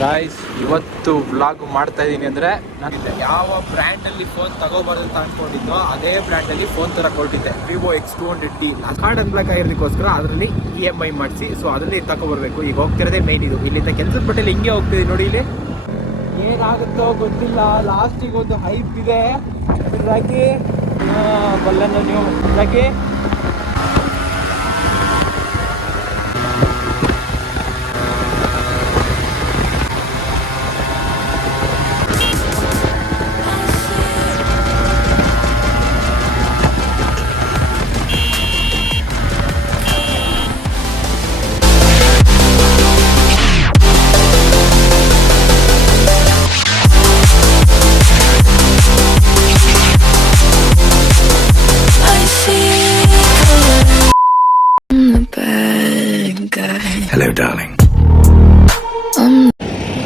Guys, ಇವತ್ತು vlog ಮಾಡ್ತಾ ಇದ್ದೀನಿ ಅಂದರೆ ನಾನು ಯಾವ ಬ್ರ್ಯಾಂಡಲ್ಲಿ ಫೋನ್ ತಗೋಬಾರ್ದು ಅಂತ ಅಂದ್ಕೊಂಡಿದ್ದೋ ಅದೇ ಬ್ರ್ಯಾಂಡಲ್ಲಿ ಫೋನ್ ತಗೊಂಡಿದ್ದೆ. ವಿವೋ X200T ಕಾರ್ಡ್ ಅನ್ಬ್ಲಾಕ್ ಆಗಿರೋದಕ್ಕೋಸ್ಕರ ಅದರಲ್ಲಿ EMI ಮಾಡಿಸಿ, ಸೊ ಅದರಲ್ಲಿ ತಗೊಬರ್ಬೇಕು. ಈಗ ಹೋಗ್ತಿರೋದೇ ಮೇನ್ ಇದು. ಇಲ್ಲಿಂದ ಕೆಲಸದ ಬಟ್ಟೆಲಿ ಹಿಂಗೆ ಹೋಗ್ತಿದೆ ನೋಡಿ. ಇಲ್ಲಿ ಏನಾಗುತ್ತೋ ಗೊತ್ತಿಲ್ಲ. ಲಾಸ್ಟಿಗೆ ಒಂದು ಹೈಪ್ ಇದೆ. ರಾಕಿ ಬಲ್ಲನ್ನು ನೀವು ರಾಕಿ Hello, darling.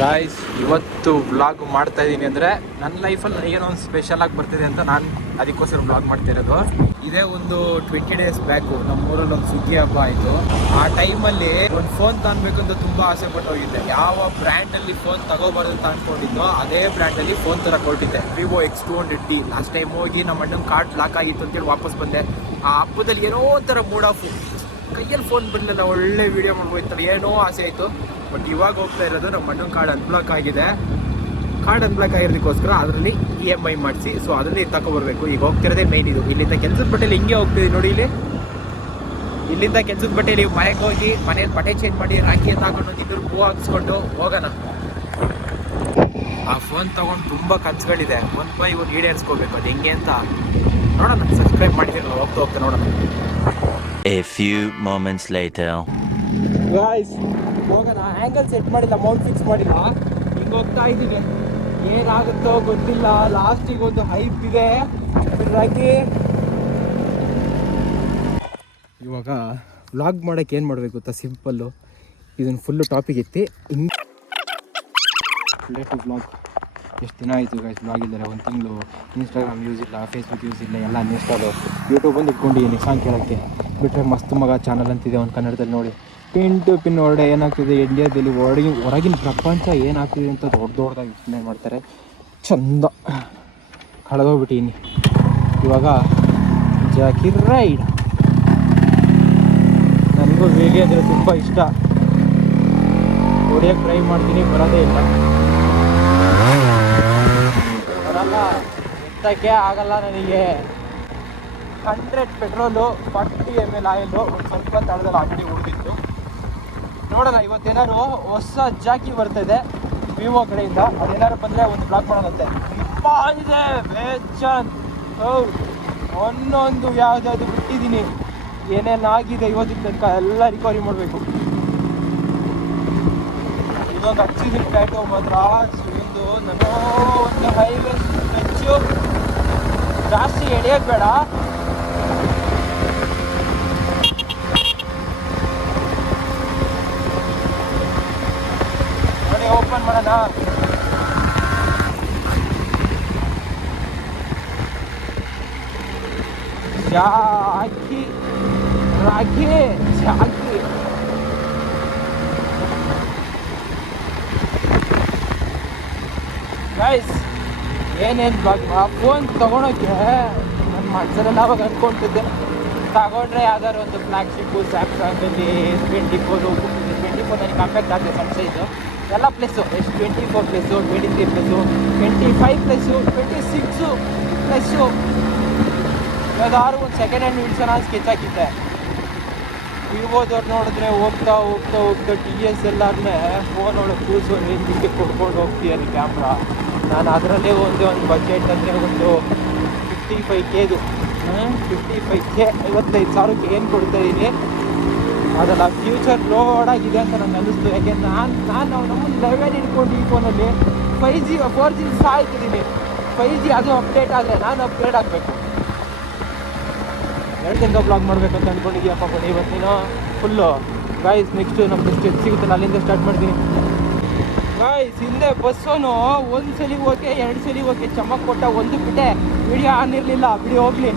ಗಾಯ್ಸ್, ಇವತ್ತು ವ್ಲಾಗ್ ಮಾಡ್ತಾ ಇದ್ದೀನಿ ಅಂದರೆ ನನ್ನ ಲೈಫಲ್ಲಿ ಏನೋ ಒಂದು ಸ್ಪೆಷಲ್ ಆಗಿ ಬರ್ತಿದೆ ಅಂತ ನಾನು ಅದಕ್ಕೋಸ್ಕರ ವ್ಲಾಗ್ ಮಾಡ್ತಿರೋದು. ಇದೇ ಒಂದು 20 days ಬ್ಯಾಕು ನಮ್ಮೂರಲ್ಲಿ ಒಂದು ಸುಗ್ಗಿ ಹಬ್ಬ ಆಯಿತು. ಆ ಟೈಮಲ್ಲಿ ಒಂದು ಫೋನ್ ತಗೊಬೇಕು ಅಂತ ತುಂಬ ಆಸೆ ಪಟ್ಟು ಹೋಗಿದ್ದೆ. ಯಾವ ಬ್ರ್ಯಾಂಡಲ್ಲಿ ಫೋನ್ ತಗೋಬಾರ್ದು ಅಂತ ಅಂದ್ಕೊಂಡಿದ್ದೋ ಅದೇ ಬ್ರ್ಯಾಂಡಲ್ಲಿ ಫೋನ್ ತಗೊಂಡಿದ್ದೆ. Vivo X200T. ಲಾಸ್ಟ್ ಟೈಮ್ ಹೋಗಿ ನಮ್ಮ ಅಣ್ಣನ ಕಾರ್ಡ್ ಲಾಕ್ ಆಗಿತ್ತು ಅಂತೇಳಿ ವಾಪಸ್ ಬಂದೆ. ಆ ಹಬ್ಬದಲ್ಲಿ ಏನೋ ಒಂಥರ ಮೂಡ್ ಆಫ್, ಕೈಯಲ್ಲಿ ಫೋನ್ ಬಂದಲ್ಲ, ಒಳ್ಳೆ ವೀಡಿಯೋ ಮಾಡ್ಬೋಯ್ತಾರೆ, ಏನೋ ಆಸೆ ಆಯಿತು. ಬಟ್ ಇವಾಗ ಹೋಗ್ತಾ ಇರೋದು ನಮ್ಮ ಅಣ್ಣನ ಕಾರ್ಡ್ ಅನ್ಬ್ಲಾಕ್ ಆಗಿದೆ. ಕಾರ್ಡ್ ಅನ್ಬ್ಲಾಕ್ ಆಗಿರೋದಕ್ಕೋಸ್ಕರ ಅದರಲ್ಲಿ EMI ಮಾಡಿಸಿ, ಸೊ ಅದರಲ್ಲಿ ತಗೊಬರ್ಬೇಕು. ಈಗ ಹೋಗ್ತಿರೋದೇ ಮೇನ್ ಇದು. ಇಲ್ಲಿಂದ ಕೆಲಸದ ಬಟ್ಟೆಲಿ ಹಿಂಗೆ ಹೋಗ್ತಿದೆ ನೋಡಿ. ಇಲ್ಲಿಂದ ಕೆಲಸದ ಬಟ್ಟೆಲಿ ಮನೆಗೆ ಹೋಗಿ ಮನೇಲಿ ಬಟ್ಟೆ ಚೇಂಜ್ ಮಾಡಿ ರಾಖಿ ಅಂತ ಹಾಕೊಂಡು ಇದ್ರ ಹೂ ಹಾಕ್ಸ್ಕೊಂಡು ಹೋಗೋಣ. ಆ ಫೋನ್ ತೊಗೊಂಡು ತುಂಬ ಕನಸುಗಳಿದೆ. ಒಂದು ಬೈ ಒಂದು ಈಡೇರಿಸ್ಕೋಬೇಕು. ಅದು ಹೆಂಗೆ ಅಂತ ನೋಡೋಣ. ಸಬ್ಸ್ಕ್ರೈಬ್ ಮಾಡಿದ್ದೀರಲ್ಲ, ಹೋಗ್ತಾ ನೋಡೋಣ. A few moments later. Guys, ಹೋಗೋಣ. ಆ್ಯಂಗಲ್ ಸೆಟ್ ಮಾಡಿಲ್ಲ, ಮೌಂಟ್ ಫಿಕ್ಸ್ ಮಾಡಿಲ್ಲ. ಹಿಂಗೆ ಹೋಗ್ತಾ ಇದ್ದೀನಿ. ಏನಾಗುತ್ತೋ ಗೊತ್ತಿಲ್ಲ. ಲಾಸ್ಟಿಗೆ ಒಂದು ಹೈಪ್ ಇದೆ. ಹಾಗಾಗಿ ಇವಾಗ ವ್ಲಾಗ್ ಮಾಡೋಕ್ಕೆ ಏನು ಮಾಡಬೇಕು ಗೊತ್ತಾ? ಸಿಂಪಲ್ಲು. ಇದನ್ನು ಫುಲ್ಲು ಟಾಪಿಕ್ ಎತ್ತಿ ಹಿಂಗೆ ವ್ಲಾಗ್. ಎಷ್ಟು ದಿನ ಆಯಿತು ಗಾಯ್ಸ್ ವ್ಲಾಗ್ ಇದ್ದಾರೆ. ಒಂದು ತಿಂಗಳು ಇನ್ಸ್ಟಾಗ್ರಾಮ್ ಯೂಸ್ ಇಲ್ಲ, ಫೇಸ್ಬುಕ್ ಯೂಸ್ ಇಲ್ಲ, ಎಲ್ಲ ಅನ್ಇನ್ಸ್ಟಾಲು. ಯೂಟ್ಯೂಬ್ ಬಂದು ಇಟ್ಕೊಂಡಿದ್ದೀನಿ ಸಾಂಗ್ ಕೇಳೋಕ್ಕೆ. ಬಿಟ್ಟರೆ ಮಸ್ತ್ ಮಗ ಚಾನಲ್ ಅಂತಿದೆ ಒಂದು ಕನ್ನಡದಲ್ಲಿ, ನೋಡಿ. ಪಿನ್ ಟು ಪಿನ್ ಹೊರಡೆ ಏನಾಗ್ತಿದೆ ಇಂಡಿಯಾದಲ್ಲಿ, ಹೊರಗಿನ ಪ್ರಪಂಚ ಏನಾಗ್ತಿದೆ ಅಂತ ದೊಡ್ಡದಾಗಿ ಎಕ್ಸ್ಪ್ಲೇನ್ ಮಾಡ್ತಾರೆ. ಚಂದ ಕಳೆದೋಗ್ಬಿಟ್ಟಿನಿ. ಇವಾಗ ಜಾಕಿರ್ ರೈಡ್. ನನಗೂ ವೇಗ ಅಂದರೆ ತುಂಬ ಇಷ್ಟ. ಹೊಡಿಯೋಕ್ಕೆ ಟ್ರೈ ಮಾಡ್ತೀನಿ, ಬರೋದೇ ಇಲ್ಲ. ಬರಲ್ಲ, ಎತ್ತಕ್ಕೆ ಆಗಲ್ಲ ನನಗೆ. 100 ಪೆಟ್ರೋಲು, 40 ml ಆಯಿಲು, ಒಂದು ಸ್ವಲ್ಪ ತಳದಲ್ಲಿ ಆಲ್ರೆಡಿ ಉಳಿದಿತ್ತು. ನೋಡೋಣ ಇವತ್ತೇನಾದ್ರು ಹೊಸ ಜಾಕಿ ಬರ್ತಾಯಿದೆ ವಿವೋ ಕಡೆಯಿಂದ. ಅದೇನಾದ್ರು ಬಂದರೆ ಒಂದು ಬ್ಲಾಕ್ ಮಾಡೋದಂತೆ. ತುಂಬ ಇದೆ ಬೇಜಾನ್. ಒಂದೊಂದು ಯಾವುದ್ಯಾವುದು ಬಿಟ್ಟಿದ್ದೀನಿ. ಏನೇನಾಗಿದೆ ಇವತ್ತಿನ ತನಕ ಎಲ್ಲ ರಿಕವರಿ ಮಾಡಬೇಕು. ಇದೊಂದು ಹಚ್ಚಿದ್ದೀನಿ ಟ್ಯಾಟೋ ಮಾತ್ರ. ಒಂದು ನಾನು ಒಂದು ಹೈವೇ ಹೆಚ್ಚು ಜಾಸ್ತಿ ಎಳೆಯೋದು ಬೇಡ. ನೋಡಿ, ಓಪನ್ ಮಾಡೋಣ. ಜಾಕಿ ರಾಕಿ ಜಾಕಿ. ಗೈಸ್, ಏನೇನು ಬ್ಲಾಗ್ ಆ ಫೋನ್ ತೊಗೊಳೋಕ್ಕೆ ನನ್ನ ಮನಸ್ಸಲ್ಲೆಲ್ಲ ಅವಾಗ ಅಂದ್ಕೊಳ್ತಿದ್ದೆ, ತಗೊಂಡ್ರೆ ಯಾವ್ದಾದ್ರು ಒಂದು ಫ್ಲ್ಯಾಗ್ಶಿಪ್ಪು ಸ್ಯಾಮ್ಸಂಗಲ್ಲಿ S24. 24 ನನಗೆ ಕಾಂಪ್ಯಾಕ್ಟ್ ಆಗಿದೆ, ಸಣ್ಣ ಸೈಜು. ಎಲ್ಲ plus, S24 plus, 23 plus, 25 plus, 26 plus. ಯಾವ್ದಾದ್ರು ಒಂದು ಸೆಕೆಂಡ್ ಹ್ಯಾಂಡ್ ವಿಡ್ಸೋಣ ಸ್ಕೆಚ್ ಹಾಕಿದ್ದೆ. ವಿವೋದವ್ರು ನೋಡಿದ್ರೆ ಹೋಗ್ತಾ DSLRನೇ ಫೋನ್ ಒಳಗೆ ಕೂಸು ನಿಂಗೆ ಕೊಡ್ಕೊಂಡು ಹೋಗ್ತೀಯಲ್ಲ ಕ್ಯಾಮ್ರಾ. ನಾನು ಅದರಲ್ಲೇ ಒಂದು ಬಜೆಟ್ ಅಂದರೆ ಒಂದು 55Kದು 55K 55,000ಕ್ಕೆ ಏನು ಕೊಡ್ತಾಯಿದ್ದೀನಿ. ಅದೆಲ್ಲ ಫ್ಯೂಚರ್ ರೋಡಾಗಿದೆ ಅಂತ ನನಗೆ ಅನ್ನಿಸ್ತು. ಯಾಕೆಂದ್ರೆ ನಾನು ನಮ್ಮನ್ನು ಲೆವೆಲ್ ಇಟ್ಕೊಂಡು ಈ ಫೋನಲ್ಲಿ 5G 4G ಸಾಯ್ತಿದ್ದೀನಿ. 5G ಅದು ಅಪ್ಡೇಟ್ ಆದರೆ ನಾನು ಅಪ್ಗ್ರೇಡ್ ಆಗಬೇಕು. 2 ದಿನದ ಬ್ಲಾಗ್ ಮಾಡಬೇಕು ಅಂತ ಅಂದ್ಕೊಂಡಿದ್ದೀಯಪ್ಪ. ಬನ್ನಿ ಇವತ್ತಿನ ಫುಲ್ಲು ಗಾಯ್ಸ್. ನೆಕ್ಸ್ಟು ನಮ್ದು ಸ್ಟೆಪ್ ಸಿಗುತ್ತಲ್ಲ, ಅಲ್ಲಿಂದ ಸ್ಟಾರ್ಟ್ ಮಾಡ್ತೀನಿ ಗಾಯ್ಸ್. ಹಿಂದೆ ಬಸ್ಸೋನು ಒಂದು ಸಲ ಹೋಗಿ 2 ಸಲ ಹೋಗಿ ಚಮಕ್ ಕೊಟ್ಟ, ಒಂದು ಬಿಟ್ಟೆ ವಿಡಿಯೋ ಆನ್ ಇರಲಿಲ್ಲ. ಬಿಡಿ ಹೋಗಲಿ.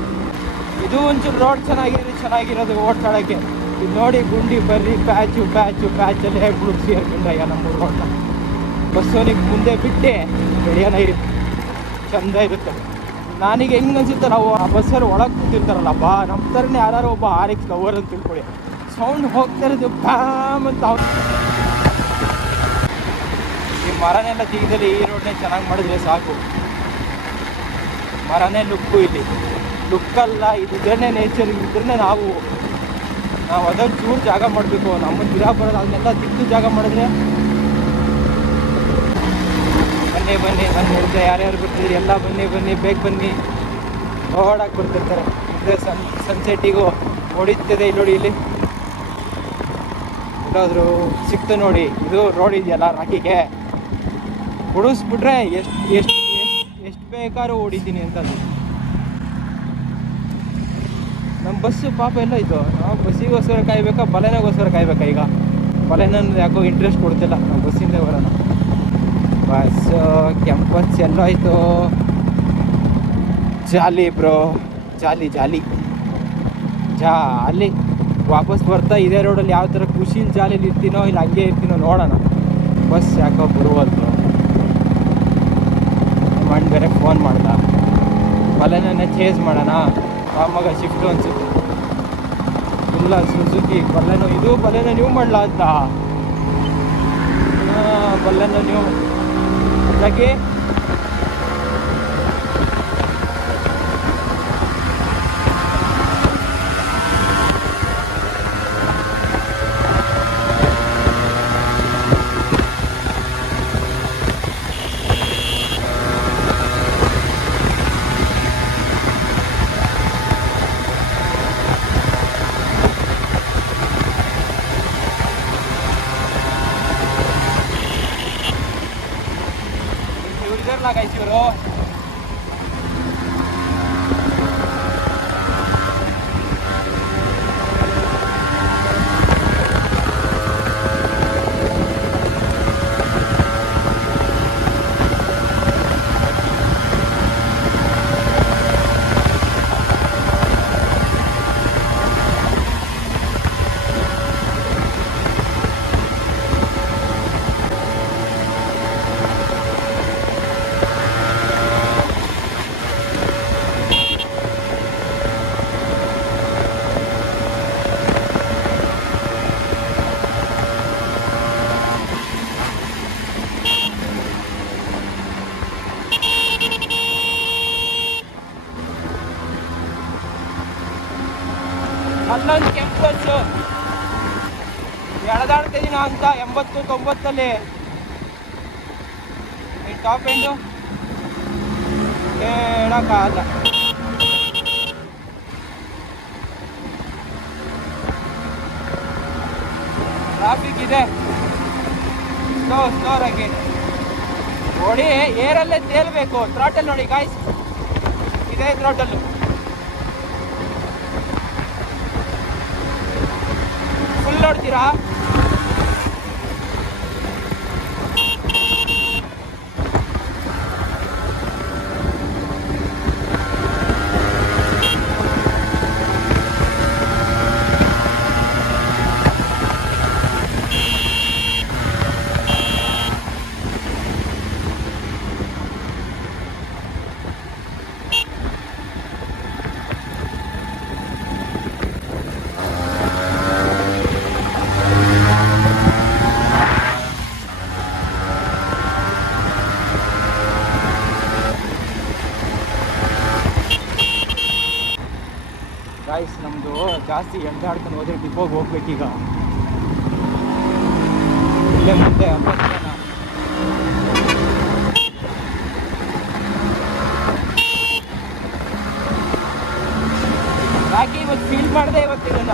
ಇದು ಒಂಚೂರು ರೋಡ್ ಚೆನ್ನಾಗಿರೋದು ಓಡ್ಸಾಡೋಕ್ಕೆ. ಇದು ನೋಡಿ ಗುಂಡಿ ಬರ್ರಿ ಪ್ಯಾಚಲ್ಲಿ ಹೇಳ್ಬಿಡು ಸೇರ್ಕೊಂಡಯ್ಯ ನಮ್ಮ ರೋಡ್ನ. ಬಸ್ಸವನಿಗೆ ಮುಂದೆ ಬಿಟ್ಟು ಬೆಳೆಯೋಣ ಇರುತ್ತೆ, ಚಂದ ಇರುತ್ತೆ. ನನಗೆ ಹೆಂಗೆ ಅನ್ಸುತ್ತೆ, ನಾವು ಆ ಬಸ್ಸಲ್ಲಿ ಒಳಗೆ ಕೂತಿರ್ತಾರಲ್ಲ ಬಾ ನಮ್ಮ ಥರನೇ ಯಾರು ಒಬ್ಬ RX ಲವರ್ ಅಂತ ತಿಳ್ಕೊಳ್ಳಿ, ಸೌಂಡ್ ಹೋಗ್ತಾ ಇರೋದು ಬ್ಯಾಮ್ ಅಂತ. ಈ ಮರನೆಲ್ಲ ತೆಗೆದಲ್ಲಿ ಈ ರೋಡ್ನೇ ಚೆನ್ನಾಗಿ ಮಾಡಿದ್ರೆ ಸಾಕು. ಮರನೇ ಲುಕ್ಕು, ಇಲ್ಲಿ ಲುಕ್ಕಲ್ಲ, ಇದ್ರೇ ನೇಚರ್, ಇದ್ರೇ ನಾವು ಅದನ್ನು ಚೂರು ಜಾಗ ಮಾಡಬೇಕು. ನಮ್ಮ ಗಿಡ ಬರೋದು ಅದನ್ನೆಲ್ಲ ತಿಕ್ಕು ಜಾಗ ಮಾಡಿದ್ರೆ. ಬನ್ನಿ ಬನ್ನಿ ಬಂದು ಯಾರ್ಯಾರು ಬರ್ತಿದ್ರಿ ಎಲ್ಲ ಬನ್ನಿ ಬನ್ನಿ, ಬೇಗ ಬನ್ನಿ. ಓಡಾಕ್ ಬರ್ತಿರ್ತಾರೆ. ಇದ್ರೆ ಸನ್ಸೆಟ್ಟಿಗೂ ಹೊಡಿತದೆ. ಇಲ್ಲಿ ನೋಡಿ, ಇಲ್ಲಿ ಎಲ್ಲಾದರೂ ಸಿಕ್ತು ನೋಡಿ. ಇದು ರೋಡ್ ಇದೆಯಲ್ಲ ರಾಕಿಗೆ, ಹೊಡಿಸ್ಬಿಟ್ರೆ ಎಷ್ಟು ಬೇಕಾದ್ರೂ ಹೊಡಿತೀನಿ ಅಂತದ್ದು. ನಮ್ಮ ಬಸ್ಸು ಪಾಪ ಎಲ್ಲ ಇತ್ತು, ನಾವು ಬಸ್ಸಿಗೋಸ್ಕರ ಕಾಯ್ಬೇಕಾ ಬಲೆನಗೋಸ್ಕರ ಕಾಯ್ಬೇಕಾ? ಈಗ ಬಲೆನ ಯಾಕೋ ಇಂಟ್ರೆಸ್ಟ್ ಕೊಡ್ತಿಲ್ಲ, ನಾವು ಬಸ್ಸಿಂದ ಬರೋಣ. ಬಸ್ಸು ಕ್ಯಾಂಪಸ್ ಎಲ್ಲ ಆಯಿತು. ಜಾಲಿ ಬ್ರೋ, ಜಾಲಿ ಜಾಲಿ ಜಾಲಿ. ವಾಪಸ್ ಬರ್ತಾ ಇದೇ ರೋಡಲ್ಲಿ ಯಾವ ಥರ ಖುಷಿಲಿ ಜಾಲಿಲಿ ಇರ್ತೀನೋ ಇಲ್ಲ ಹಂಗೆ ಇರ್ತೀನೋ ನೋಡೋಣ. ಬಸ್ ಯಾಕೋ ಬರುವಲ್ದು. ಮಣ್ಣು ಬೇರೆ ಫೋನ್ ಮಾಡ್ದ, ಬಲೆನೇ ಚೇಂಜ್ ಮಾಡೋಣ. ಆ ಮಗ ಶಿಫ್ಟು ಅನ್ಸುತ್ತೆ, ಇಲ್ಲ ಸುಜುಕಿ ಬಲೆನೋ. ಇದು ಬಲೆನೋ ನೀವು ಮಾಡಲ ಅಂತ. ಬಲೆನೋ ನೀವು ಅದಕ್ಕೆ लगाइছি bro. ಅಲ್ಲೊಂದು ಕೆಂಪಸ್ಸು ಎಳೆದಾಡ್ತಿದ್ದೀನ ಅಂತ 80-90 ಈ ಟಾಪ್ ಎಂಡು ಹೇಳಕ್ಕಾಗಲ್ಲ. ಟ್ರಾಫಿಕ್ ಇದೆ, ಸ್ಲೋರಾಗಿ ನೋಡಿ. ಏರಲ್ಲೇ ತೇಲ್ಬೇಕು. ಥ್ರಾಟಲ್ ನೋಡಿ ಗಾಯ್ಸ್, ಇದೇ ಥ್ರಾಟಲ್ಲು. ಫುಲ್ ನೋಡ್ತೀರಾ? ಗಾಯ್ಸ್ ನಮ್ಮದು ಜಾಸ್ತಿ ಎಳ್ದಾಡ್ಕೊಂಡು ಹೋದ್ರೆ ಡಿಪೋಗೆ ಹೋಗ್ಬೇಕೀಗ. ಇಲ್ಲೇ ಮುಂದೆ 50 ಜನ. ಯಾಕೆ ಇವತ್ತು ಫೀಲ್ ಮಾಡಿದೆ ಇವತ್ತಿರಲ್ಲ.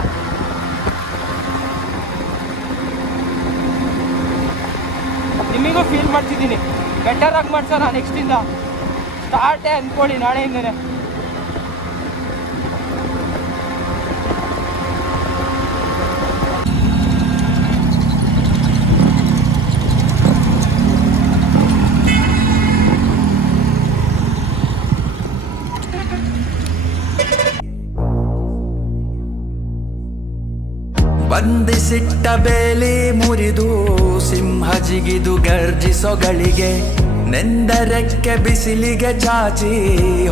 ನಿಮಗೂ ಫೀಲ್ ಮಾಡ್ತಿದ್ದೀನಿ, ಬೆಟರ್ ಆಗಿ ಮಾಡ್ಸೋಣ ನೆಕ್ಸ್ಟಿಂದ. ಸ್ಟಾರ್ಟೇ ಅಂದ್ಕೊಳ್ಳಿ ನಾಳೆಯಿಂದನೇ. ವಂದಿಸಿ ಮನಸ್ಸಿಟ್ಟ ಬೇಲಿ ಮುರಿದು ಸಿಂಹ ಜಿಗಿದು ಗರ್ಜಿಸೋ ಗಳಿಗೆ ನೆಂದರೆಕ್ಕೆ ಬಿಸಿಲಿಗೆ ಚಾಚಿ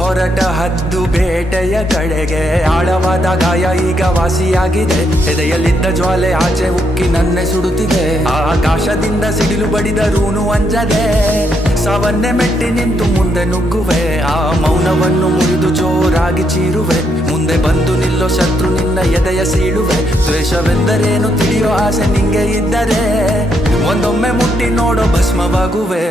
ಹೊರಟ ಹದ್ದು ಬೇಟೆಯ ಕಡೆಗೆ ಆಳವಾದ ಗಾಯ ಈಗ ವಾಸಿಯಾಗಿದೆ ಎದೆಯಲ್ಲಿದ್ದ ಜ್ವಾಲೆ ಆಚೆ ಉಕ್ಕಿ ನನ್ನೆ ಸುಡುತ್ತಿದೆ ಆಕಾಶದಿಂದ ಸಿಡಿಲು ಬಡಿದರೂನು ಅಂಜದೆ ಸಾವನ್ನೇ ಮೆಟ್ಟಿ ನಿಂತು ಮುಂದೆ ನುಗ್ಗುವೆ ಆ ಮೌನವನ್ನು ಮುರಿದು ಜೋರಾಗಿ ಚೀರುವೆ ಮುಂದೆ ಬಂದು ನಿಲ್ಲೋ ಶತ್ರು ನಿನ್ನ ಎದೆಯ ಸೀಳುವೆ ದ್ವೇಷವೆಂದರೇನು ತಿಳಿಯೋ ಆಸೆ ನಿಂಗೆ ಇದ್ದರೆ ಒಂದೊಮ್ಮೆ ಮುಟ್ಟಿ ನೋಡೋ ಭಸ್ಮವಾಗುವೆ